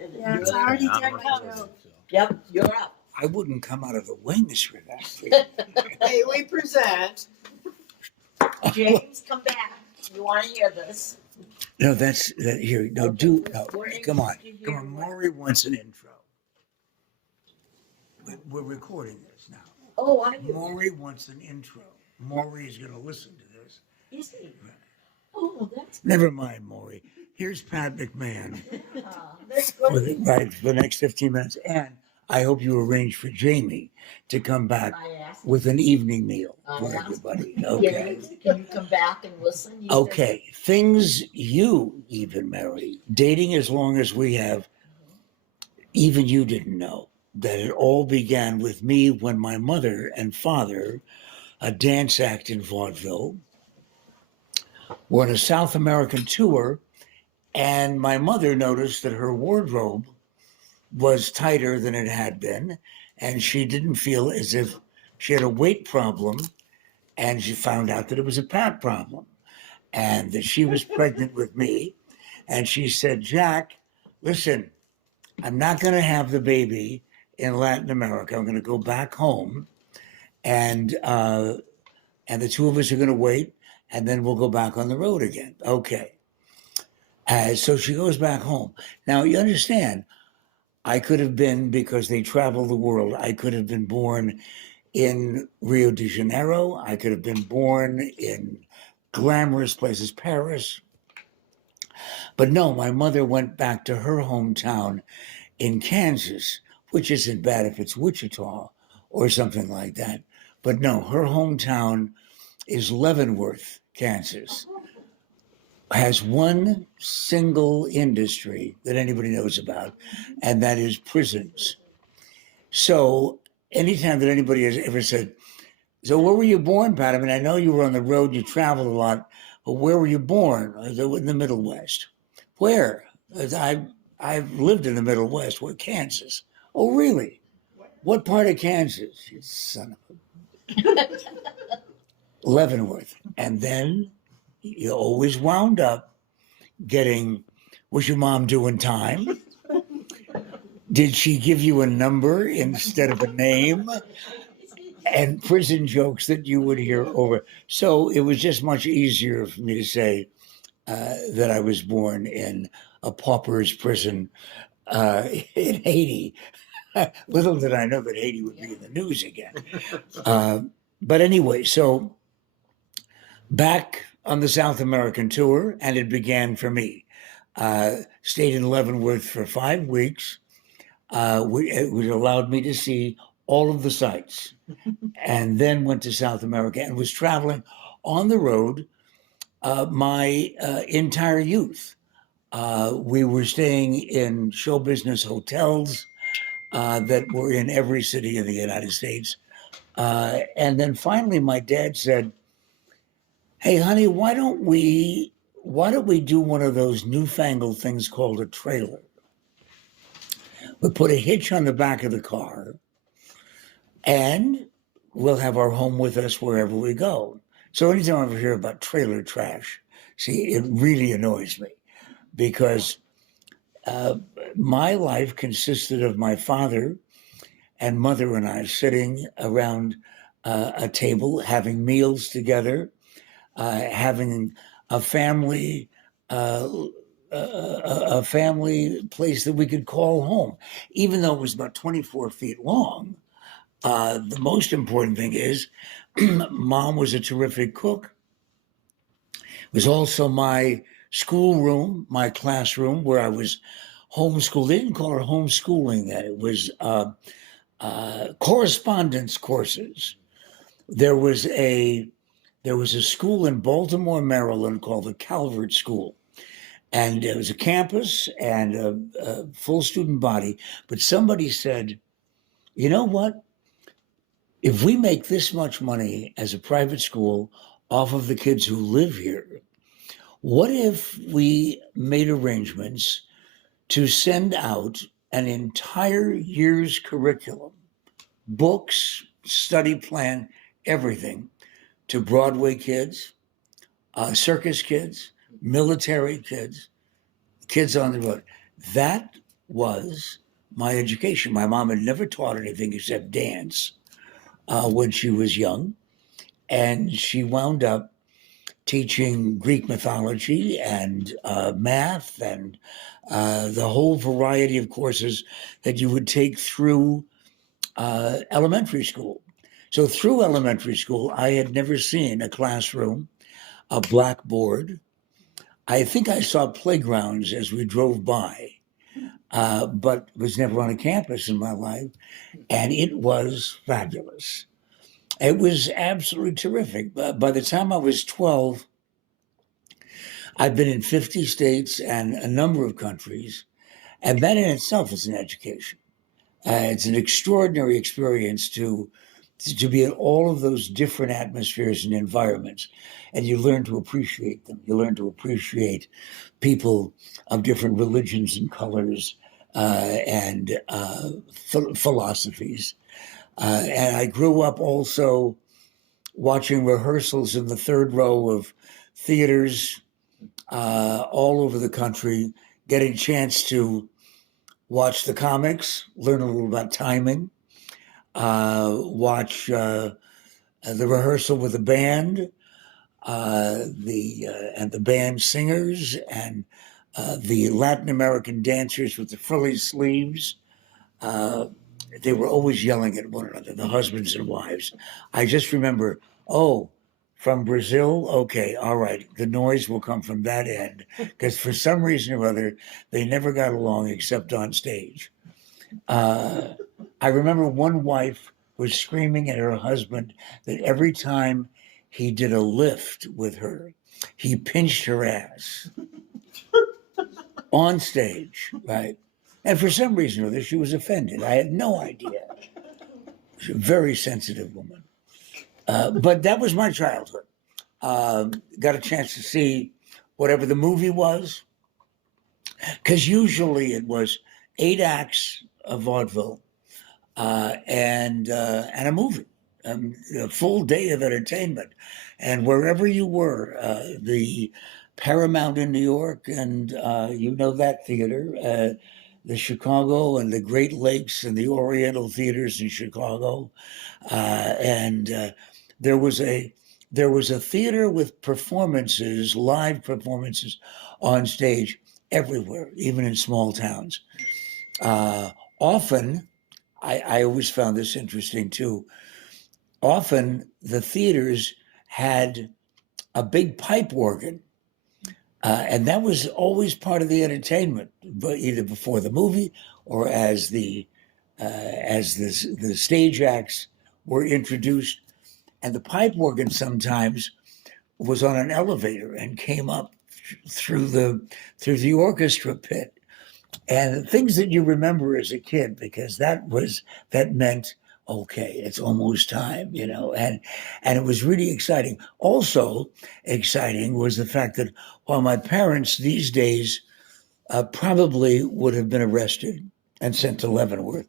Yeah, it's already done. Yep, you're up. I wouldn't come out of the wings for that. Hey, we present. James, come back. You want to hear this? No, that's that here. No, come on. Come on. More. Maury wants an intro. We're recording this now. Oh, are you? Maury wants an intro. Maury is going to listen to this. Is he? Oh, that's Never mind, Maury. Here's Pat McMahon that's for good. the next 15 minutes. And I hope you arrange for Jamie to come back I asked. with an evening meal for Yeah. everybody. Okay. Can you come back and listen? He said- Okay. Things you even, Mary, dating as long as we have, even you didn't know that it all began with me when my mother and father, a dance act in vaudeville, were on a South American tour, and my mother noticed that her wardrobe was tighter than it had been, and she didn't feel as if she had a weight problem, and she found out that it was a Pat problem, and that she was pregnant with me, and she said, Jack, listen, I'm not going to have the baby in Latin America. I'm going to go back home, and the two of us are going to wait, and then we'll go back on the road again. Okay. So she goes back home. Now, you understand, I could have been, because they travel the world, I could have been born in Rio de Janeiro. I could have been born in glamorous places, Paris. But no, my mother went back to her hometown in Kansas, which isn't bad if it's Wichita or something like that. But no, her hometown is Leavenworth, Kansas. Has one single industry that anybody knows about, and that is prisons. So anytime that anybody has ever said, so where were you born, Pat? I mean, I know you were on the road, you traveled a lot, but where were you born? I said, in the Middle West. Where? I've lived in the Middle West. Where? Kansas. Oh, really? What part of Kansas? You son of a... Leavenworth. And then you always wound up getting, was your mom doing time? Did she give you a number instead of a name? And prison jokes that you would hear over. So it was just much easier for me to say that I was born in a pauper's prison in Haiti. Little did I know that Haiti would be in the news again. But anyway, so back on the South American tour, and it began for me. Stayed in Leavenworth for 5 weeks. It allowed me to see all of the sites, and then went to South America and was traveling on the road my entire youth. We were staying in show business hotels that were in every city in the United States. And then finally my dad said, hey, honey, why don't we do one of those newfangled things called a trailer? We put a hitch on the back of the car, and we'll have our home with us wherever we go. So anytime I ever hear about trailer trash, see, it really annoys me, because my life consisted of my father and mother and I sitting around a table, having meals together, having a family a family place that we could call home, even though it was about 24 feet long. The most important thing is mom was a terrific cook. It was also my schoolroom, my classroom, where I was homeschooled. They didn't call it homeschooling then. It was correspondence courses. There was a school in Baltimore, Maryland called the Calvert School. And it was a campus and a full student body. But somebody said, you know what? If we make this much money as a private school off of the kids who live here, what if we made arrangements to send out an entire year's curriculum, books, study plan, everything, to Broadway kids, circus kids, military kids, kids on the road? That was my education. My mom had never taught anything except dance when she was young. And she wound up teaching Greek mythology and math and the whole variety of courses that you would take through elementary school. So through elementary school, I had never seen a classroom, a blackboard. I think I saw playgrounds as we drove by, but was never on a campus in my life. And it was fabulous. It was absolutely terrific. But by the time I was 12, I've been in 50 states and a number of countries. And that in itself is an education. It's an extraordinary experience to be in all of those different atmospheres and environments, and you learn to appreciate them. You learn to appreciate people of different religions and colors and philosophies. And I grew up also watching rehearsals in the third row of theaters all over the country, getting a chance to watch the comics, learn a little about timing, watch the rehearsal with the band, and the band singers, and the Latin American dancers with the frilly sleeves. They were always yelling at one another, the husbands and wives. I just remember, oh, from Brazil, okay, all right, the noise will come from that end, because for some reason or other, they never got along except on stage. I remember one wife was screaming at her husband that every time he did a lift with her, he pinched her ass on stage, right? And for some reason or other, she was offended. I had no idea. She's a very sensitive woman. But that was my childhood. Got a chance to see whatever the movie was, because usually it was 8 acts of vaudeville and a movie, a full day of entertainment. And wherever you were, the Paramount in New York, and you know that theater, the Chicago and the Great Lakes and the Oriental theaters in Chicago, and there was a theater with performances, live performances on stage everywhere, even in small towns. Often, I always found this interesting too. Often the theaters had a big pipe organ, and that was always part of the entertainment, but either before the movie or as the stage acts were introduced. And the pipe organ sometimes was on an elevator and came up through the orchestra pit. And things that you remember as a kid, because that meant, okay, it's almost time, and it was really exciting. Also exciting was the fact that while my parents these days probably would have been arrested and sent to Leavenworth,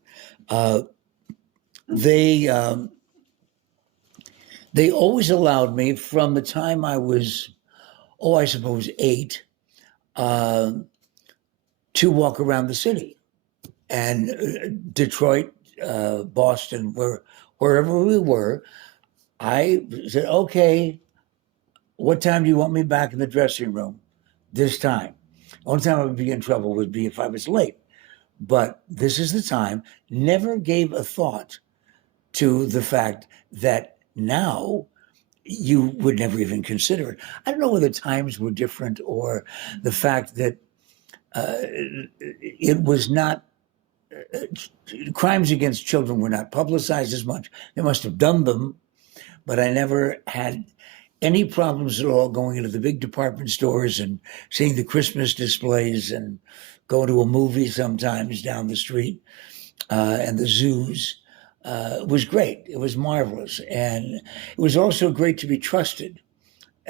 they always allowed me from the time I was, I suppose 8, to walk around the city. And Detroit, Boston, wherever we were, I said, okay, what time do you want me back in the dressing room? This time. The only time I would be in trouble would be if I was late. But this is the time. Never gave a thought to the fact that now you would never even consider it. I don't know whether times were different or the fact that it was not, crimes against children were not publicized as much. They must have done them, but I never had any problems at all going into the big department stores and seeing the Christmas displays and going to a movie sometimes down the street and the zoos. It was great. It was marvelous. And it was also great to be trusted.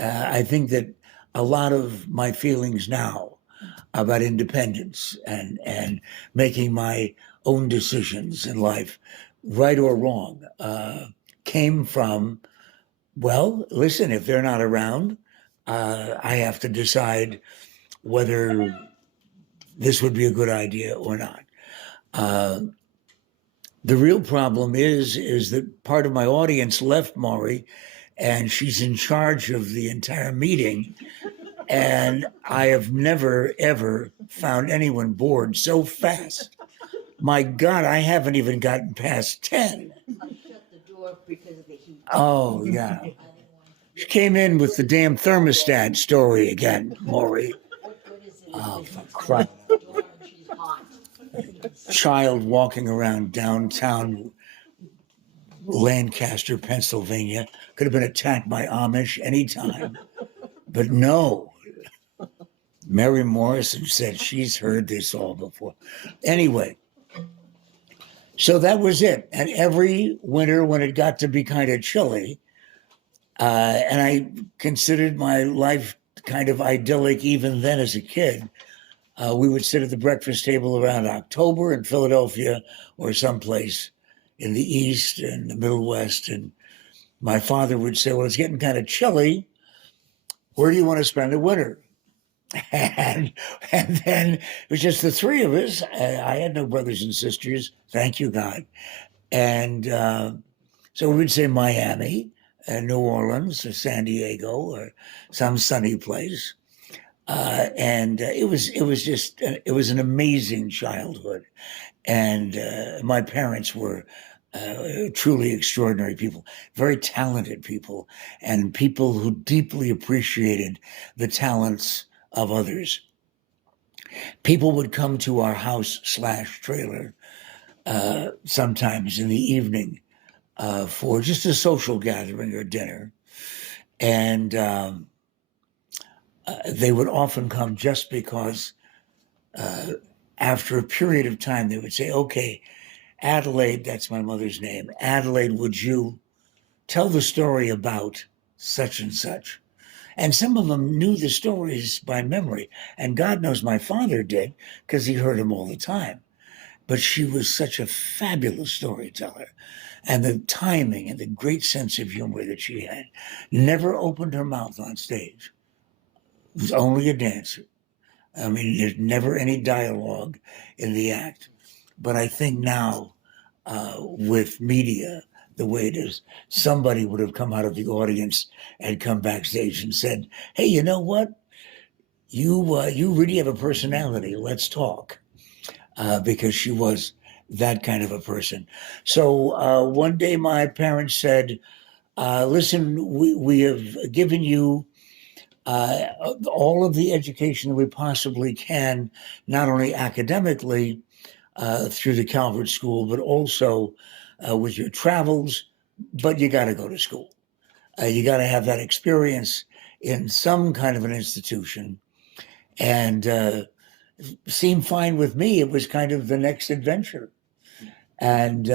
I think that a lot of my feelings now about independence and making my own decisions in life, right or wrong, came from, well, listen, if they're not around, I have to decide whether this would be a good idea or not. Uh, the real problem is that part of my audience left Maury, and she's in charge of the entire meeting. And I have never, ever found anyone bored so fast. My God, I haven't even gotten past 10. I shut the door because of the heat. Oh, yeah. She came in with the damn thermostat story again, Maury. What is it? Oh, It's for the Christ. door and she's hot. Child walking around downtown Lancaster, Pennsylvania. Could have been attacked by Amish anytime. But no. Mary Morrison said she's heard this all before. Anyway, so that was it. And every winter when it got to be kind of chilly, and I considered my life kind of idyllic even then as a kid, we would sit at the breakfast table around October in Philadelphia or someplace in the East and the Middle West. And my father would say, well, it's getting kind of chilly. Where do you want to spend the winter? And then it was just the three of us. I had no brothers and sisters, thank you, God. And so we would say Miami, New Orleans, or San Diego, or some sunny place. And it was an amazing childhood. And my parents were truly extraordinary people, very talented people, and people who deeply appreciated the talents of others. People would come to our house / trailer sometimes in the evening for just a social gathering or dinner. And they would often come just because after a period of time, they would say, okay, Adelaide, that's my mother's name. Adelaide, would you tell the story about such and such? And some of them knew the stories by memory. And God knows my father did because he heard them all the time. But she was such a fabulous storyteller. And the timing and the great sense of humor that she had. Never opened her mouth on stage. It was only a dancer. I mean, there's never any dialogue in the act. But I think now, with media the way it is, somebody would have come out of the audience and come backstage and said, "Hey, you know what? You really have a personality. Let's talk," because she was that kind of a person. So one day, my parents said, "Listen, we have given you." All of the education that we possibly can, not only academically, through the Calvert School, but also with your travels. But you got to go to school. You got to have that experience in some kind of an institution. And seemed fine with me. It was kind of the next adventure. And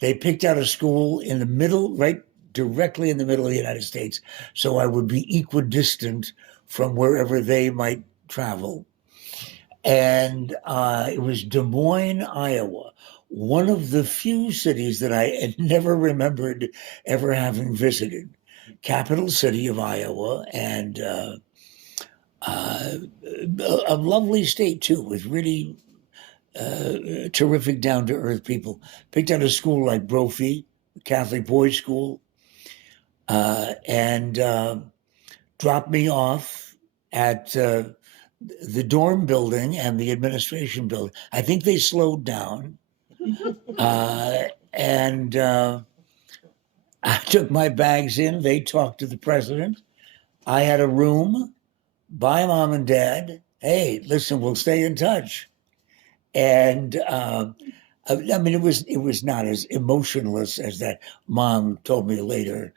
they picked out a school in the middle, right directly in the middle of the United States. So I would be equidistant from wherever they might travel. And it was Des Moines, Iowa, one of the few cities that I had never remembered ever having visited. Capital city of Iowa, and a lovely state too, with really terrific, down to earth people. Picked out a school like Brophy, Catholic boys' school, and dropped me off at the dorm building and the administration building. I think they slowed down. And I took my bags in. They talked to the president. I had a room. Bye, mom and dad. Hey, listen, we'll stay in touch. And I mean, it was not as emotionless as that. Mom told me later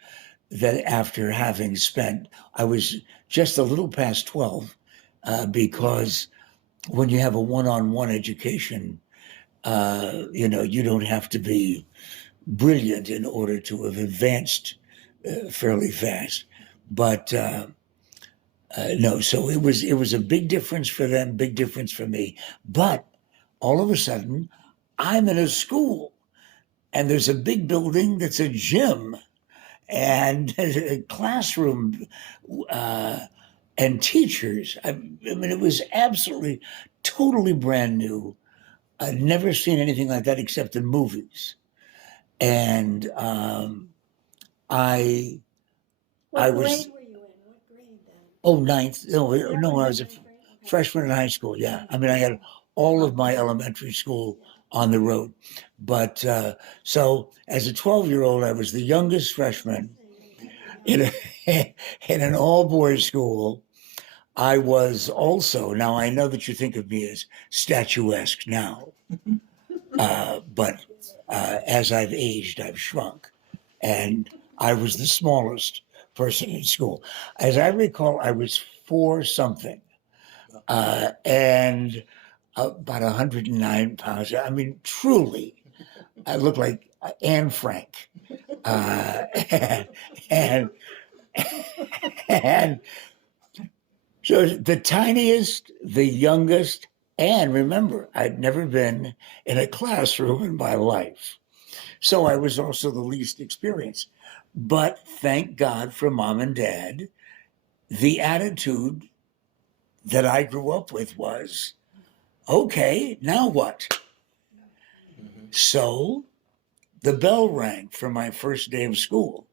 that after having spent, I was just a little past 12, because when you have a one-on-one education, you don't have to be brilliant in order to have advanced fairly fast. But no, so it was a big difference for them, big difference for me. But all of a sudden, I'm in a school, and there's a big building that's a gym and a classroom, and teachers. I mean, it was absolutely, totally brand new. I'd never seen anything like that except in movies. And I What was- grade were you in? What grade then? ninth. No, I was a Ninth grade? Okay. freshman in high school. Yeah, I mean, I had all of my elementary school on the road. But so as a 12-year-old, I was the youngest freshman in in an all-boys school. I was also, now I know that you think of me as statuesque now, but as I've aged, I've shrunk. And I was the smallest person in school. As I recall, I was 4 something and about 109 pounds. I mean, truly, I look like Anne Frank. And, and, and so the tiniest, the youngest, and remember, I'd never been in a classroom in my life. So I was also the least experienced. But thank God for mom and dad, the attitude that I grew up with was, okay, now what? So the bell rang for my first day of school.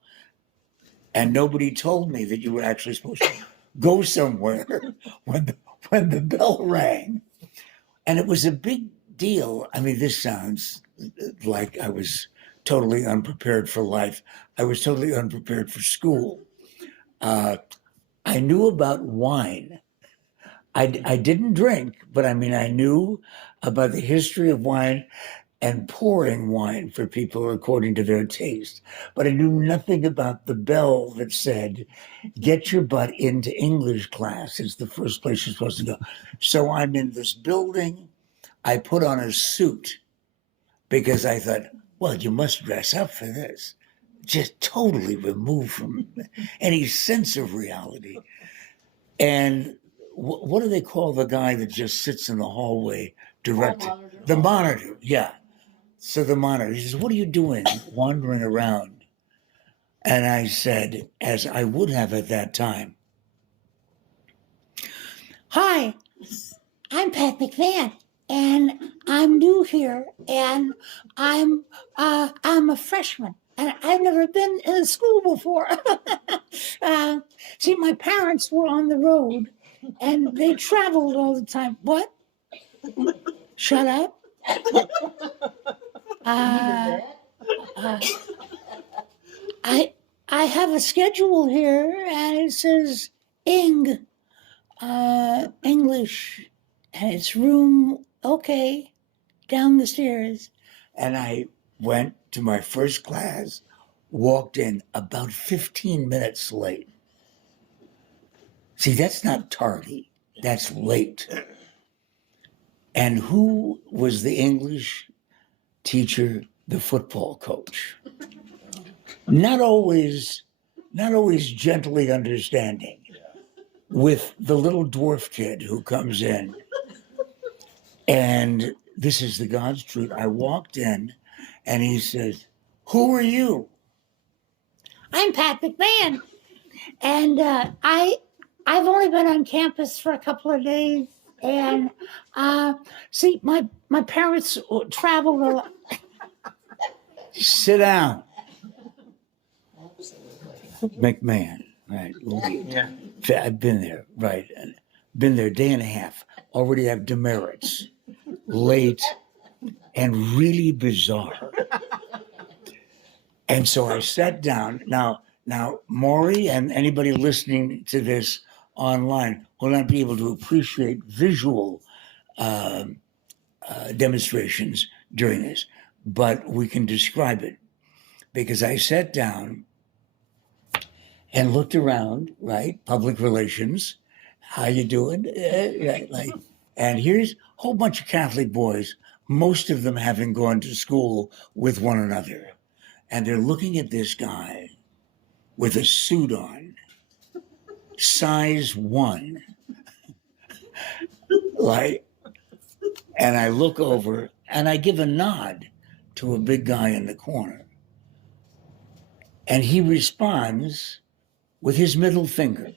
And nobody told me that you were actually supposed to go somewhere when the bell rang. And it was a big deal. I mean, this sounds like I was totally unprepared for life. I was totally unprepared for school. I knew about wine. I didn't drink, but I mean, I knew about the history of wine and pouring wine for people according to their taste. But I knew nothing about the bell that said, get your butt into English class. It's the first place you're supposed to go. So I'm in this building. I put on a suit because I thought, well, you must dress up for this. Just totally removed from any sense of reality. And what do they call the guy that just sits in the hallway directing? The monitor, yeah. So the monitor, he says, what are you doing wandering around? And I said, as I would have at that time, hi, I'm Pat McMahon, and I'm new here, and I'm a freshman, and I've never been in a school before. See, my parents were on the road, and they traveled all the time. What? Shut up. Uh, uh, I have a schedule here, and it says English, and it's room down the stairs. And I went to my first class, walked in about 15 minutes late. See, that's not tardy, that's late. And who was the English teacher? The football coach. Not always gently understanding with the little dwarf kid who comes in. And this is the God's truth. I walked in and he says, who are you? I'm Pat McMahon. And I've only been on campus for a couple of days. And see, my parents traveled a lot. Sit down. McMahon, right? Yeah. I've been there, right? Been there a day and a half. Already have demerits. Late and really bizarre. And so I sat down. Now, Maury and anybody listening to this online will not be able to appreciate visual demonstrations during this, but we can describe it because I sat down and looked around, right? Public relations. How you doing? And here's a whole bunch of Catholic boys, most of them having gone to school with one another. And they're looking at this guy with a suit on, size 1. Like, and I look over and I give a nod to a big guy in the corner. And he responds with his middle finger.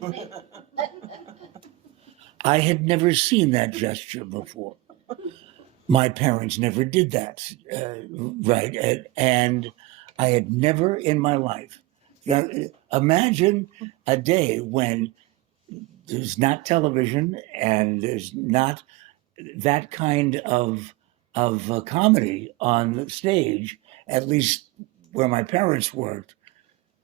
I had never seen that gesture before. My parents never did that, right? And I had never in my life. Now, imagine a day when there's not television and there's not that kind of comedy on the stage, at least where my parents worked.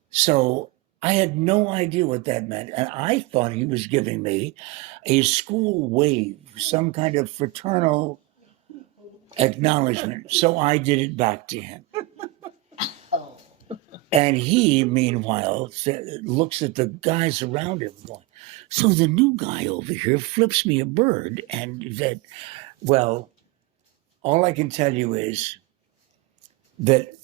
So I had no idea what that meant, and I thought he was giving me a school wave, some kind of fraternal acknowledgement. So I did it back to him. Oh. And he, meanwhile, looks at the guys around him going, so the new guy over here flips me a bird. And that, well, all I can tell you is that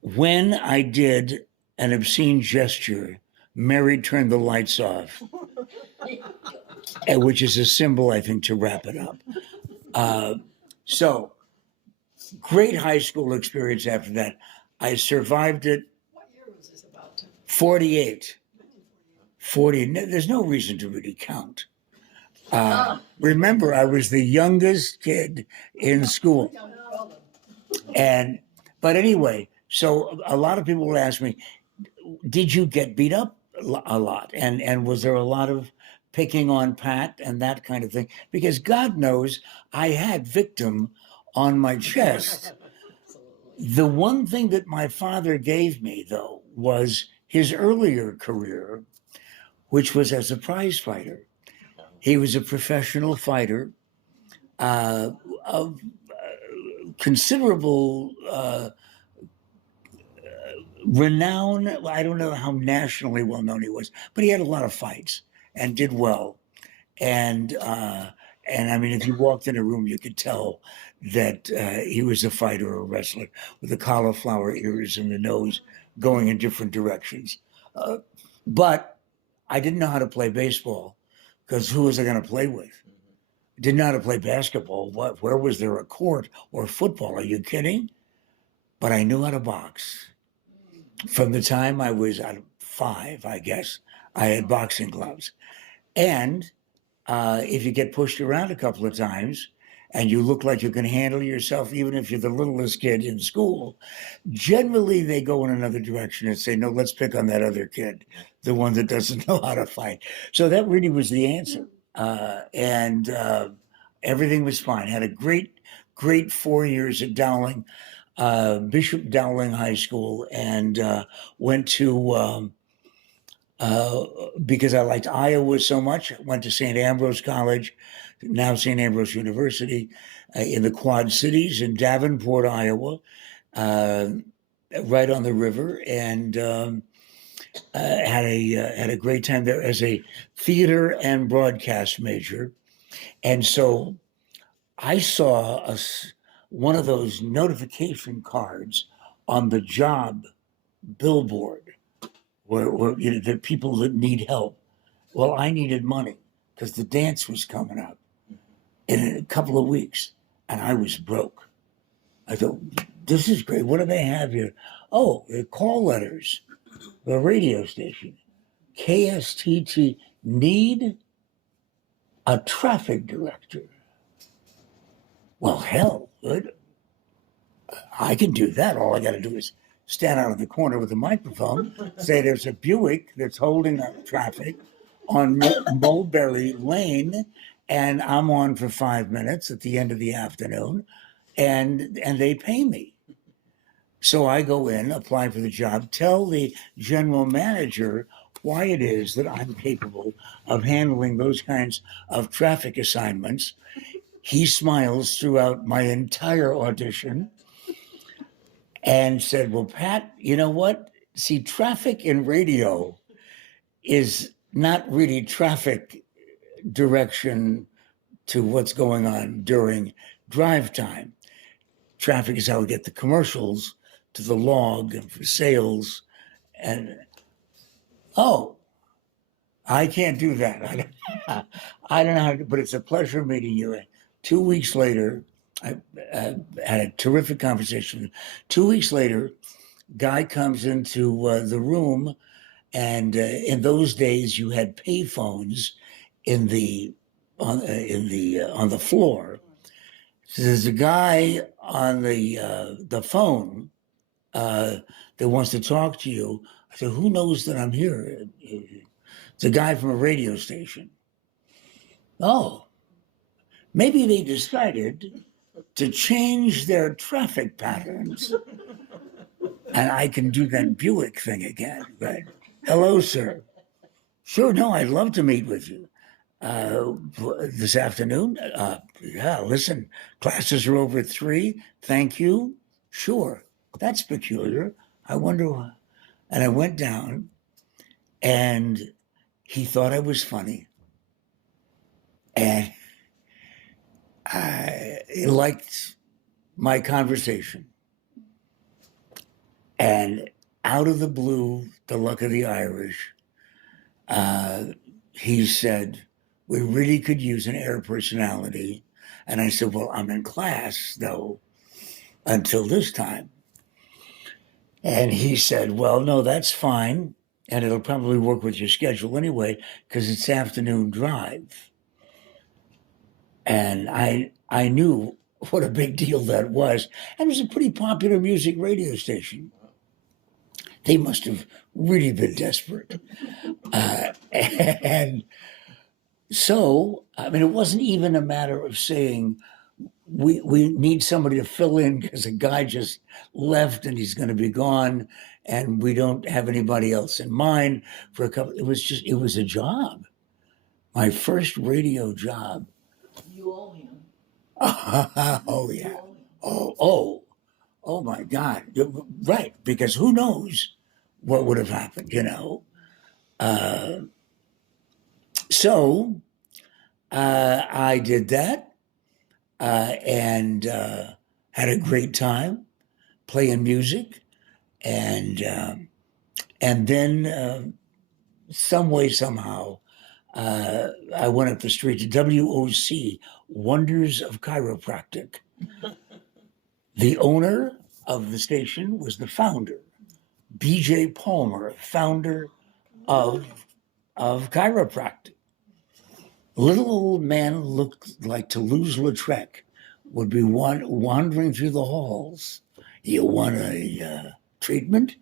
when I did an obscene gesture, Mary turned the lights off, which is a symbol, I think, to wrap it up. So, great high school experience after that. I survived it. What year was this about? 48. 40. There's no reason to really count. Remember, I was the youngest kid in school. But anyway, so a lot of people would ask me, did you get beat up a lot? And was there a lot of picking on Pat and that kind of thing? Because God knows I had victim on my chest. The one thing that my father gave me, though, was his earlier career, which was as a prize fighter. He was a professional fighter of considerable renown. I don't know how nationally well known he was, but he had a lot of fights and did well. And I mean, if you walked in a room, you could tell that he was a fighter or a wrestler with the cauliflower ears and the nose going in different directions. But I didn't know how to play baseball because who was I going to play with? Didn't know how to play basketball. Where was there a court or football? Are you kidding? But I knew how to box. From the time I was 5, I guess, I had boxing gloves. And if you get pushed around a couple of times and you look like you can handle yourself, even if you're the littlest kid in school, generally they go in another direction and say, no, let's pick on that other kid, the one that doesn't know how to fight. So that really was the answer. And everything was fine. Had a great 4 years at Dowling, Bishop Dowling High School, and went to, because I liked Iowa so much, went to St. Ambrose College, now St. Ambrose University, in the Quad Cities in Davenport, Iowa, right on the river, and had a great time there as a theater and broadcast major. And so I saw one of those notification cards on the job billboard where the people that need help. Well, I needed money because the dance was coming up in a couple of weeks and I was broke. I thought, this is great. What do they have here? Oh, they're call letters, the radio station, KSTT, need a traffic director. Well, hell, I can do that. All I got to do is stand out of the corner with a microphone, say there's a Buick that's holding up traffic on Mulberry Lane, and I'm on for 5 minutes at the end of the afternoon, and they pay me. So I go in, apply for the job, tell the general manager why it is that I'm capable of handling those kinds of traffic assignments. He smiles throughout my entire audition and said, well, Pat, you know what? See, traffic in radio is not really traffic direction to what's going on during drive time. Traffic is how we get the commercials to the log and for sales. And, oh, I can't do that. I don't know how to, but it's a pleasure meeting you. 2 weeks later, I had a terrific conversation. 2 weeks later, guy comes into the room, and in those days you had payphones on the floor. So there's a guy on the phone that wants to talk to you. I said, who knows that I'm here? It's a guy from a radio station. Oh, maybe they decided to change their traffic patterns. And I can do that Buick thing again. Right? Hello, sir. Sure, no, I'd love to meet with you. This afternoon? Yeah, listen, classes are over at 3. Thank you. Sure. That's peculiar. I wonder why. And I went down and he thought I was funny. And he liked my conversation. And out of the blue, the luck of the Irish, he said, we really could use an air personality. And I said, well, I'm in class, though, until this time. And he said, well, no, that's fine. And it'll probably work with your schedule anyway, because it's afternoon drive. And I knew what a big deal that was. And it was a pretty popular music radio station. They must have really been desperate. And so, I mean, it wasn't even a matter of saying, we need somebody to fill in because a guy just left and he's going to be gone and we don't have anybody else in mind for a couple. It was a job. My first radio job. You owe him. Oh, yeah. Oh my God. Right. Because who knows what would have happened, you know? So I did that and had a great time playing music, and then some way somehow I went up the street to WOC, Wonders of Chiropractic. The owner of the station was the founder, B.J. Palmer, founder of chiropractic. Little old man looked like Toulouse-Lautrec would be wandering through the halls. You want a treatment?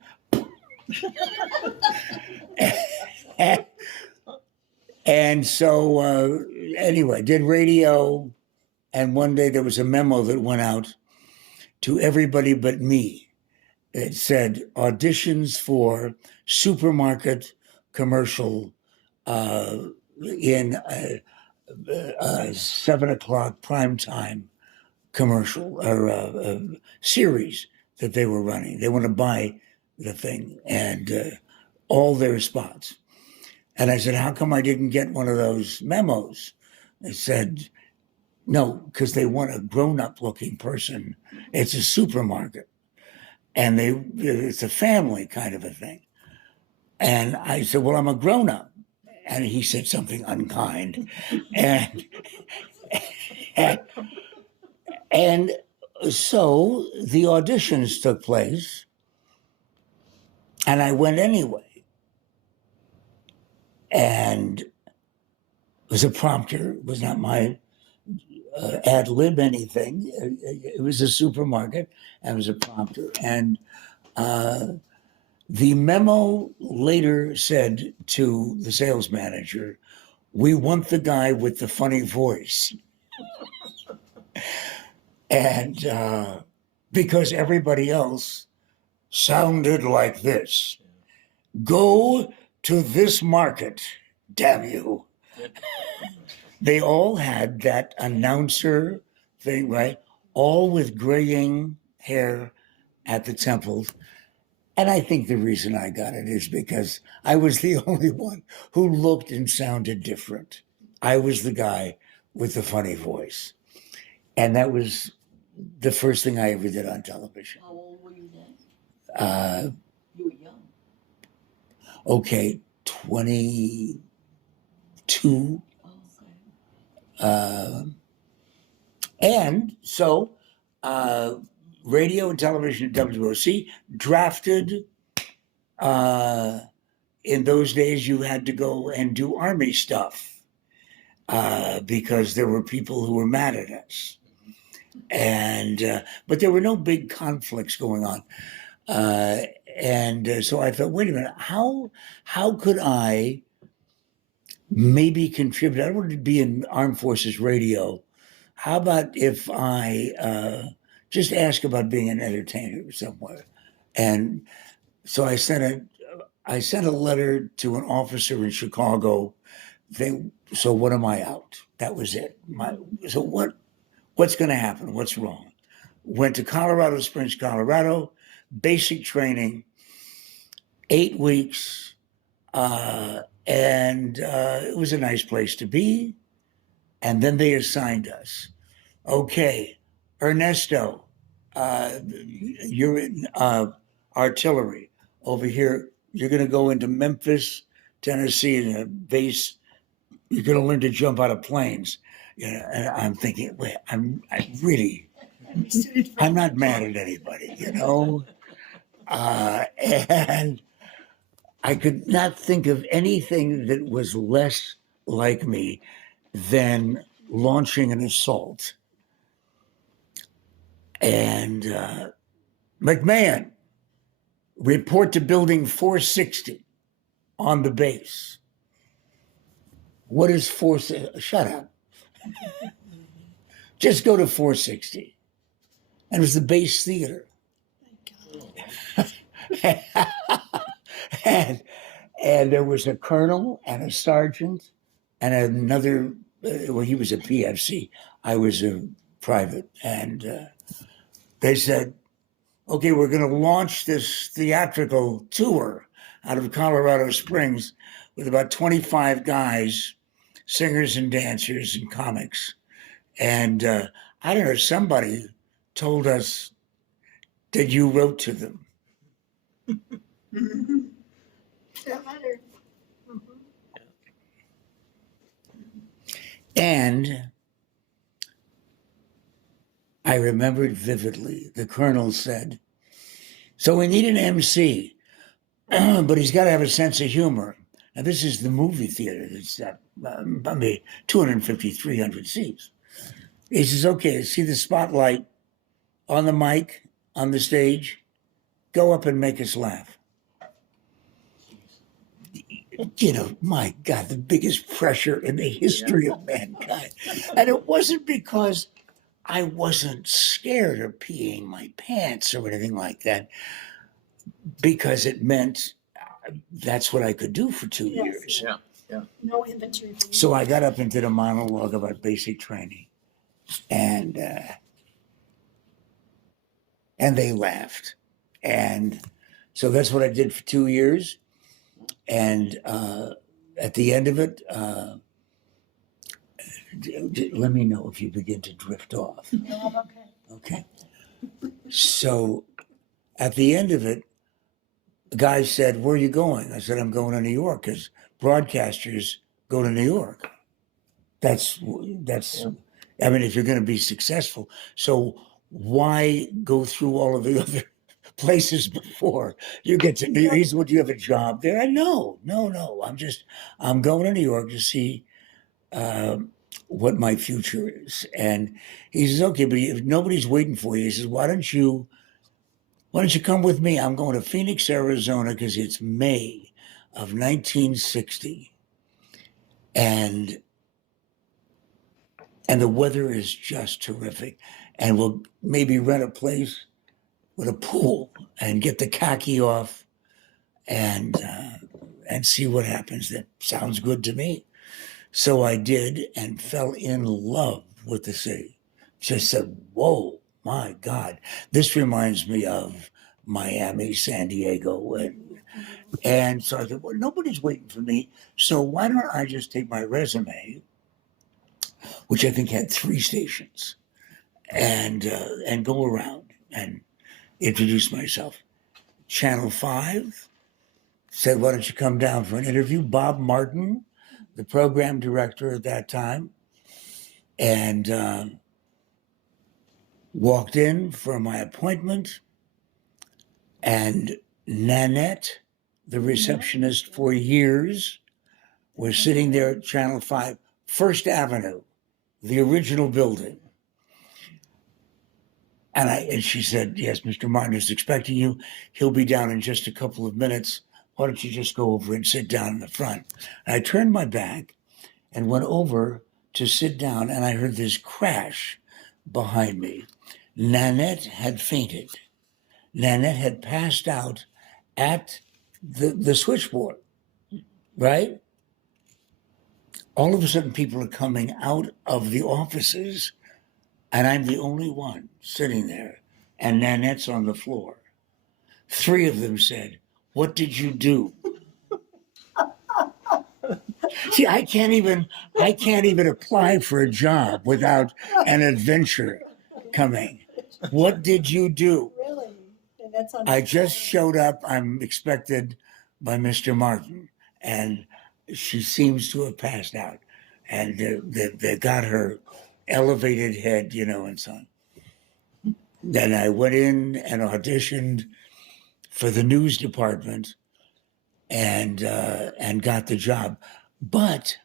And so anyway, did radio. And one day there was a memo that went out to everybody but me. It said auditions for supermarket commercial in a 7 o'clock prime time commercial or series that they were running. They want to buy the thing and all their spots. And I said, how come I didn't get one of those memos? They said, no, because they want a grown-up looking person. It's a supermarket. And it's a family kind of a thing. And I said, well, I'm a grown-up. And he said something unkind. And so the auditions took place. And I went anyway. And it was a prompter. It was not my ad lib anything. It was a supermarket and it was a prompter. And the memo later said to the sales manager, we want the guy with the funny voice. And because everybody else sounded like this. Go to this market, damn you. They all had that announcer thing, right? All with graying hair at the temples. And I think the reason I got it is because I was the only one who looked and sounded different. I was the guy with the funny voice. And that was the first thing I ever did on television. How old were you then? You were young. Okay, 22. Okay. And so radio and television at WOC drafted. In those days, you had to go and do Army stuff because there were people who were mad at us. And but there were no big conflicts going on. And so I thought, wait a minute, how could I maybe contribute? I wanted to be in Armed Forces Radio. How about if I just ask about being an entertainer somewhere? And so I sent a letter to an officer in Chicago. So what am I out? That was it. So what's going to happen? What's wrong? Went to Colorado Springs, Colorado, basic training, 8 weeks, and it was a nice place to be. And then they assigned us. Okay, Ernesto, you're in artillery over here. You're going to go into Memphis, Tennessee, in a base. You're going to learn to jump out of planes. And I'm thinking, wait, I'm not mad at anybody, and I could not think of anything that was less like me than launching an assault. And McMahon, report to building 460 on the base. What is 460? Shut up. Just go to 460. And it was the base theater. and there was a colonel and a sergeant and another, well, he was a PFC. I was a private. And they said, okay, we're going to launch this theatrical tour out of Colorado Springs with about 25 guys, singers and dancers and comics. And I don't know, somebody told us that you wrote to them. Mm-hmm. That letter. And I remembered vividly, the colonel said, so we need an MC, but he's got to have a sense of humor. Now, this is the movie theater that's maybe 250, 300 seats. He says, okay, see the spotlight on the mic, on the stage? Go up and make us laugh. My God, the biggest pressure in the history of mankind. And it wasn't because I wasn't scared of peeing my pants or anything like that, because it meant that's what I could do for 2 years. Yeah. No inventory. For you. So I got up and did a monologue about basic training, and they laughed. And so that's what I did for 2 years. And at the end of it, let me know if you begin to drift off. No, I'm okay. Okay. So at the end of it, the guy said, where are you going? I said, I'm going to New York, because broadcasters go to New York. That's, I mean, if you're going to be successful. So why go through all of the other places before you get to New York? He said, would you have a job there? No. I'm going to New York to see what my future is. And he says, okay, but if nobody's waiting for you, he says, why don't you come with me? I'm going to Phoenix, Arizona, because it's May of 1960. And the weather is just terrific. And we'll maybe rent a place with a pool and get the khaki off and see what happens. That sounds good to me. So I did, and fell in love with the city. Just said, whoa, my God. This reminds me of Miami, San Diego. And so I said, well, nobody's waiting for me. So why don't I just take my resume, which I think had 3 stations, and go around and introduce myself. Channel 5 said, why don't you come down for an interview? Bob Martin, the program director at that time, and walked in for my appointment. And Nanette, the receptionist for years, was sitting there at Channel 5, First Avenue, the original building. And she said, yes, Mr. Martin is expecting you. He'll be down in just a couple of minutes. Why don't you just go over and sit down in the front? And I turned my back and went over to sit down, and I heard this crash behind me. Nanette had fainted. Nanette had passed out at the switchboard, right? All of a sudden, people are coming out of the offices, and I'm the only one sitting there, and Nanette's on the floor. 3 of them said, "What did you do?" See, I can't even apply for a job without an adventure coming. What did you do? Really? And that's on. I just showed up. I'm expected by Mr. Martin, and she seems to have passed out. And they got her elevated head, and so on. Then I went in and auditioned for the news department and got the job. But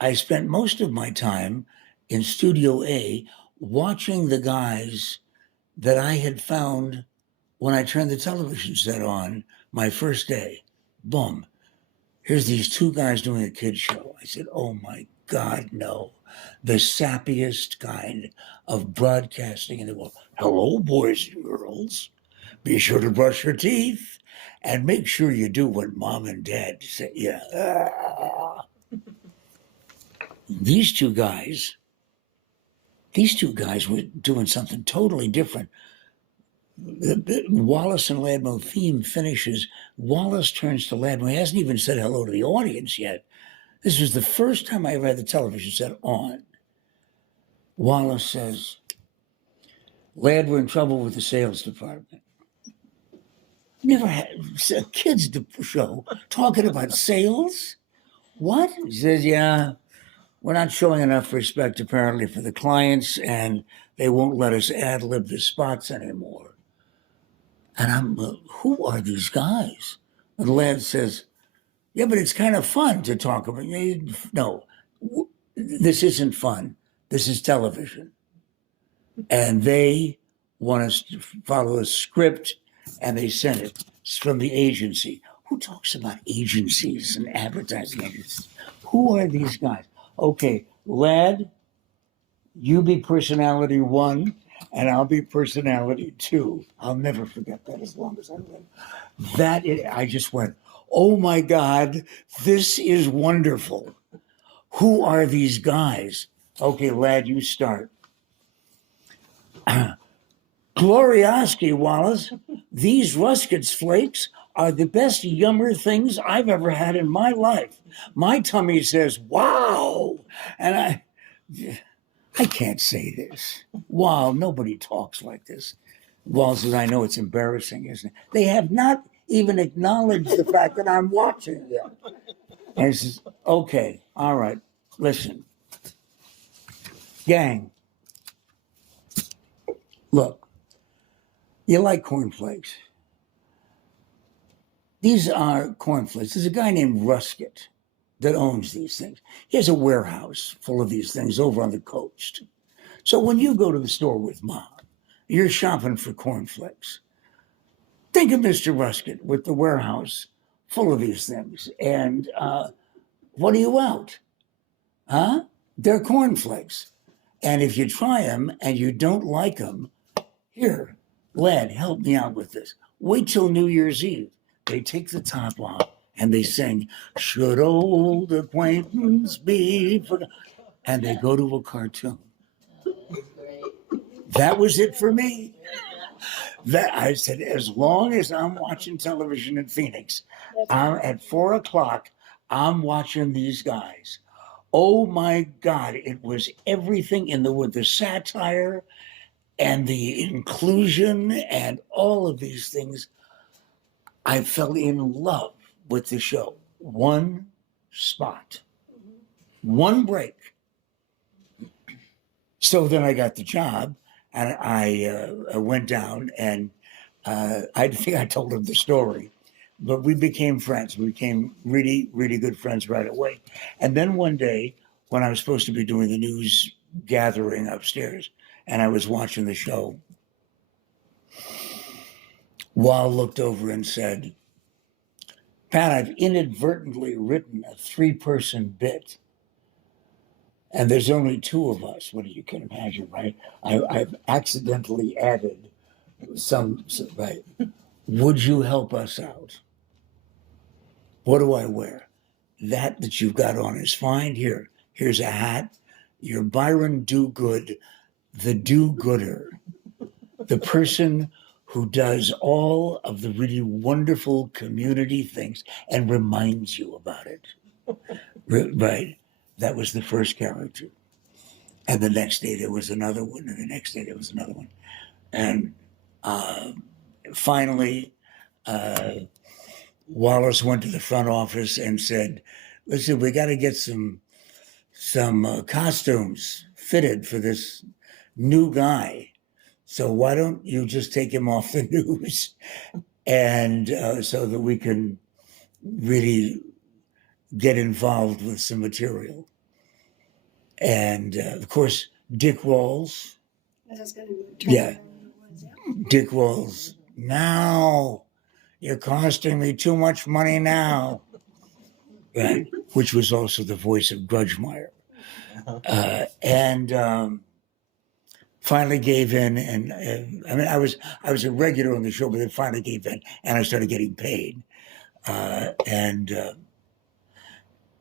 I spent most of my time in Studio A watching the guys that I had found when I turned the television set on my first day. Boom. Here's these 2 guys doing a kids show. I said, oh my God, no. The sappiest kind of broadcasting in the world. Hello, boys and girls. Be sure to brush your teeth and make sure you do what mom and dad say. Yeah. These two guys were doing something totally different. The Wallace and Ladmo theme finishes. Wallace turns to Ladmo. He hasn't even said hello to the audience yet. This was the first time I ever had the television set on. Wallace says, "Lad, we're in trouble with the sales department." Never had a kids show talking about sales. What? He says, "Yeah, we're not showing enough respect apparently for the clients, and they won't let us ad-lib the spots anymore." And I'm, who are these guys? And the lad says, "Yeah, but it's kind of fun to talk about." No, this isn't fun. This is television. And they want us to follow a script, and they send it. It's from the agency. Who talks about agencies and advertising agencies? Who are these guys? Okay, lad, you be personality 1, and I'll be personality 2. I'll never forget that as long as I live. I just went, oh my God, this is wonderful. Who are these guys? Okay, lad, you start. Glorioski, Wallace, these Ruskets flakes are the best yummer things I've ever had in my life. My tummy says, wow. And I can't say this. Wow, nobody talks like this. Wallace says, I know it's embarrassing, isn't it? They have not even acknowledged the fact that I'm watching them. And he says, okay, all right, listen. Gang, look, you like cornflakes. These are cornflakes. There's a guy named Rusket that owns these things. He has a warehouse full of these things over on the coast. So when you go to the store with Mom, you're shopping for cornflakes. Think of Mr. Rusket with the warehouse full of these things. And what are you out? Huh? They're cornflakes. And if you try them and you don't like them, here, lad, help me out with this. Wait till New Year's Eve. They take the top off and they sing, should old acquaintance be forgotten? And they go to a cartoon. That was it for me. That I said, as long as I'm watching television in Phoenix, at 4:00, I'm watching these guys. Oh my God, it was everything with the satire and the inclusion and all of these things. I fell in love with the show. One spot, one break. So then I got the job, and I went down, and I think I told him the story, but we became friends. We became really, really good friends right away. And then one day, when I was supposed to be doing the news gathering upstairs, and I was watching the show, Wall looked over and said, Pat, I've inadvertently written a 3-person bit. And there's only 2 of us. Well, you can imagine, right? I've accidentally added some, right? Would you help us out? What do I wear? That you've got on is fine. Here's a hat. You're Byron Do-Good, the do-gooder, the person who does all of the really wonderful community things and reminds you about it. Right. That was the first character. And the next day there was another one, and the next day there was another one. And finally, Wallace went to the front office and said, listen, we got to get some costumes fitted for this new guy. So why don't you just take him off the news, and so that we can really get involved with some material. And of course, Dick Walls. That's gonna Yeah. turn Dick Walls, now you're costing me too much money now. Right, which was also the voice of Grudgemeyer. And finally gave in, and I mean, I was a regular on the show, but then finally gave in, and I started getting paid, and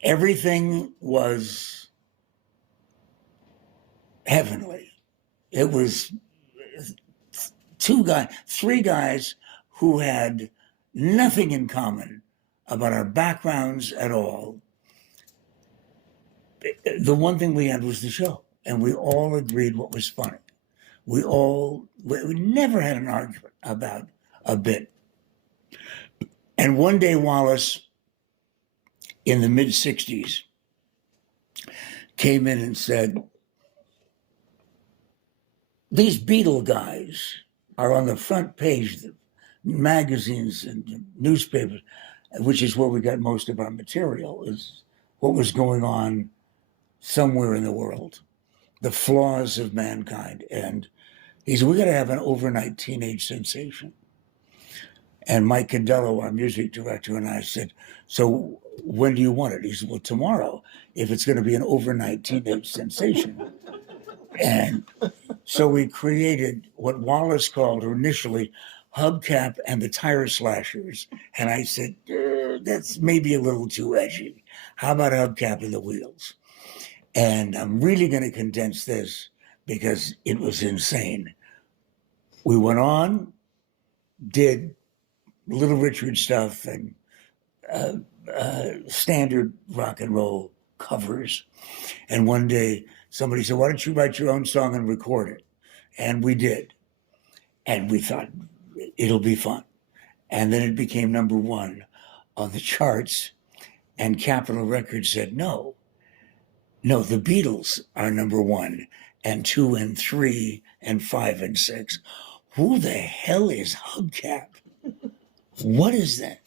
everything was heavenly. It was 3 guys who had nothing in common about our backgrounds at all. The one thing we had was the show, and we all agreed what was funny. We never had an argument about a bit. And one day Wallace, in the mid-'60s, came in and said, these Beatle guys are on the front page of magazines and newspapers, which is where we got most of our material, is what was going on somewhere in the world, the flaws of mankind. And he said, we got to have an overnight teenage sensation. And Mike Condello, our music director, and I said, so when do you want it? He said, well, tomorrow, if it's going to be an overnight teenage sensation. And so we created what Wallace called initially Hubcap and the Tire Slashers. And I said, that's maybe a little too edgy. How about Hubcap and the Wheels? And I'm really going to condense this because it was insane. We went on, did Little Richard stuff and standard rock and roll covers. And one day somebody said, why don't you write your own song and record it? And we did. And we thought, it'll be fun. And then it became #1 on the charts. And Capitol Records said, no, the Beatles are #1 and 2 and 3 and 5 and 6. Who the hell is Hubcap? What is that?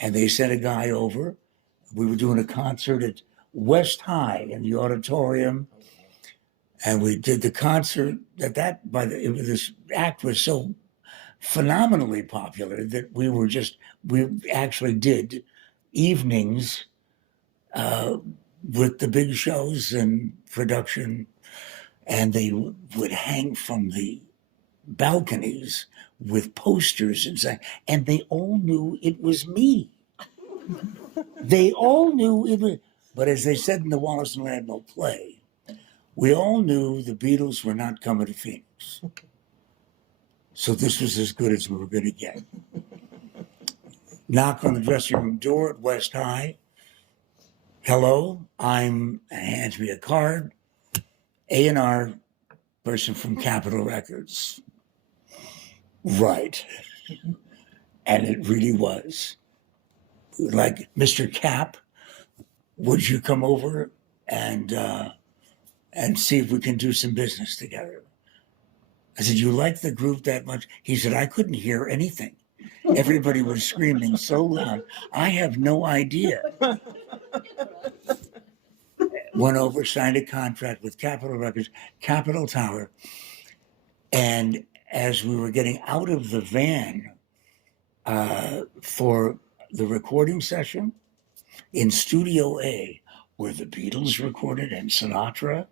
And they sent a guy over. We were doing a concert at West High in the auditorium. And we did the concert this act was so phenomenally popular that we actually did evenings with the big shows and production, and they would hang from the balconies with posters and saying, and they all knew it was me. They all knew it was, but as they said in the Wallace and Ladmo play, we all knew the Beatles were not coming to Phoenix. So this was as good as we were going to get. Knock on the dressing room door at West High. Hello, hands me a card. A&R person from Capitol Records. Right. And it really was. Like, Mr. Cap, would you come over and see if we can do some business together? I said, you like the group that much? He said, I couldn't hear anything. Everybody was screaming so loud. I have no idea. Went over, signed a contract with Capitol Records, Capitol Tower. And as we were getting out of the van, for the recording session in Studio A, where the Beatles recorded and Sinatra.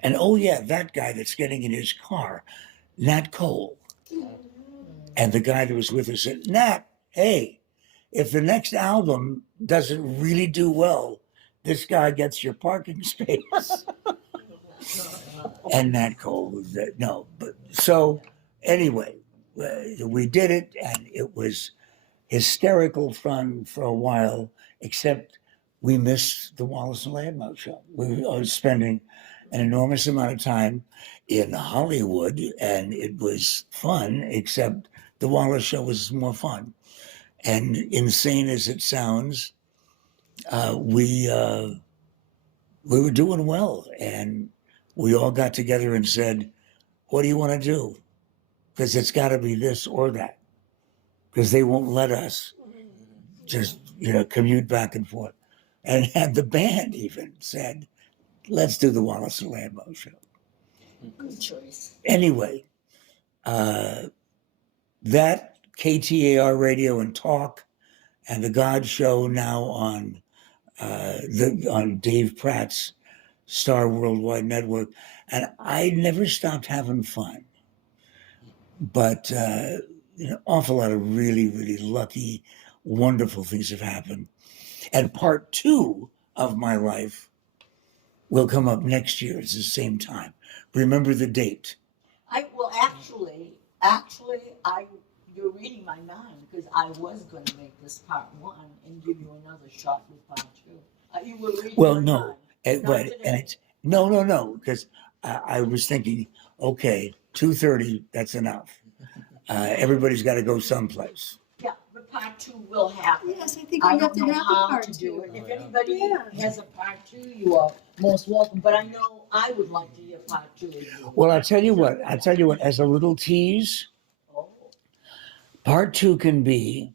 And oh, yeah, that guy that's getting in his car, Nat Cole. And the guy that was with us said, Nat, hey, if the next album doesn't really do well, this guy gets your parking space. And Nat Cole was that. No, but so anyway, we did it, and it was hysterical fun for a while, except we missed the Wallace and Landmark show. We were spending an enormous amount of time in Hollywood, and it was fun, except the Wallace show was more fun. And insane as it sounds, we were doing well, and we all got together and said, what do you want to do? Because it's got to be this or that, because they won't let us just, commute back and forth. And the band even said, let's do the Wallace and Landmark show. Good choice. Anyway, that KTAR radio and talk, and the God Show now on on Dave Pratt's Star Worldwide Network, and I never stopped having fun. But an awful lot of really, really lucky, wonderful things have happened. And part 2 of my life will come up next year at the same time. Remember the date. You're reading my mind, because I was going to make this part 1 and give you another shot with part 2. You were reading Well, my no, mind. and, Not but today. and it's no, because I was thinking, okay, 2:30, that's enough. Everybody's got to go someplace. Yeah, but part 2 will happen. Yes, I think I we have don't to know have a how part to do 2. it. If yeah. anybody Yeah. has a part 2, you are most welcome. But I know I would like to hear part 2 of you. Well, I'll tell you what, as a little tease, Oh, part 2 can be,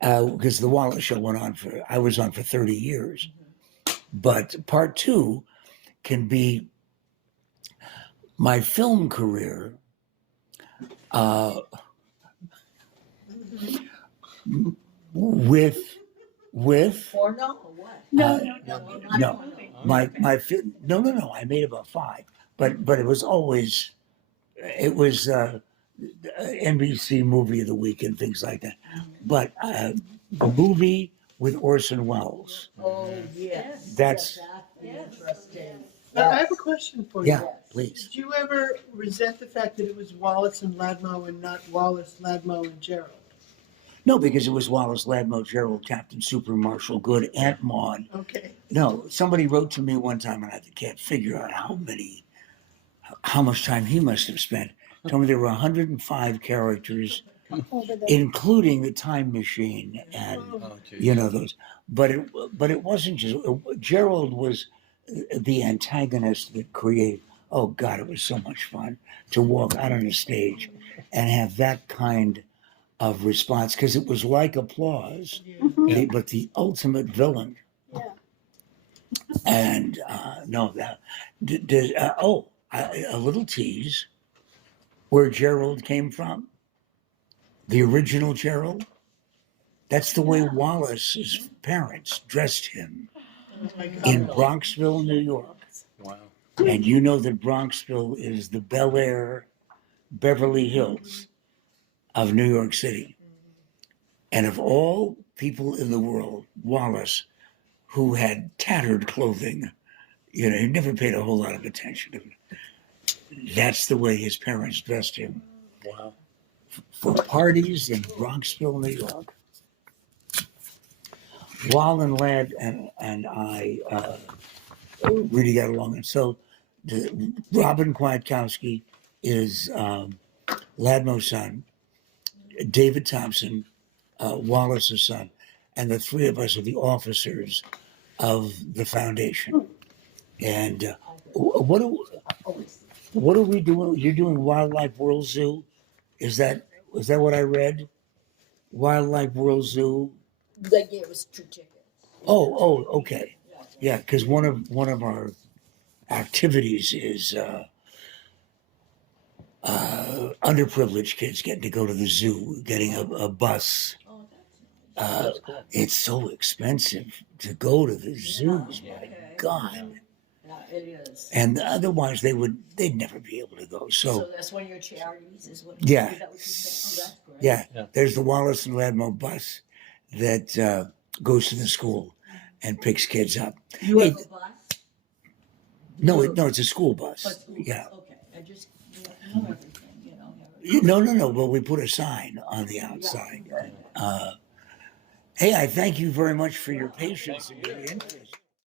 because the Wallace show I was on for 30 years, but part 2 can be my film career, with or no, or what? No, Uh, no. no. my film. No. I made about 5, but it was always NBC movie of the week and things like that. But the movie with Orson Welles. Oh, yes. That's- Interesting. I have a question for you. Yeah, please. Did you ever resent the fact that it was Wallace and Ladmo and not Wallace, Ladmo, and Gerald? No, because it was Wallace, Ladmo, Gerald, Captain Super, Marshall Good, Aunt Maud. Okay. No, somebody wrote to me one time, and I can't figure out how much time he must have spent. Told me there were 105 characters, Over the, including the time machine and Oh, geez. those. But it wasn't just Gerald was the antagonist that created. Oh God, it was so much fun to walk out on a stage and have that kind of response, because it was like applause, but the ultimate villain. yeah. And no, that a little tease where Gerald came from. The original Gerald. That's the way Wallace's parents dressed him Oh my God. in Bronxville, New York. Wow. And you know that Bronxville is the Bel Air, Beverly Hills of New York City. And of all people in the world, Wallace, who had tattered clothing, he never paid a whole lot of attention to it. That's the way his parents dressed him Wow. for parties in Bronxville, New York. Wall and Ladd and I really got along. And so Robin Kwiatkowski is Ladmo's son, David Thompson, Wallace's son, and the 3 of us are the officers of the foundation. And what are we doing? You're doing Wildlife World Zoo? Was that what I read? Wildlife World Zoo. They gave us 2 tickets. Oh, okay. Yeah, because one of our activities is underprivileged kids getting to go to the zoo, getting a bus. Oh, that's nice. It's so expensive to go to the zoos. Yeah, My okay. God. Yeah, it is. And otherwise they'd never be able to go. So So that's one of your charities, is what? Yeah. Is that what you say? Oh, that's great. yeah, Yeah. there's the Wallace and Ladmo bus that goes to the school and picks kids up. You have Hey, a bus? No, it's a school Oh, bus. it's- Yeah. Okay, I just, you know everything, you know. No, but we put a sign on the outside. Yeah. Hey, I thank you very much for your patience and your interest.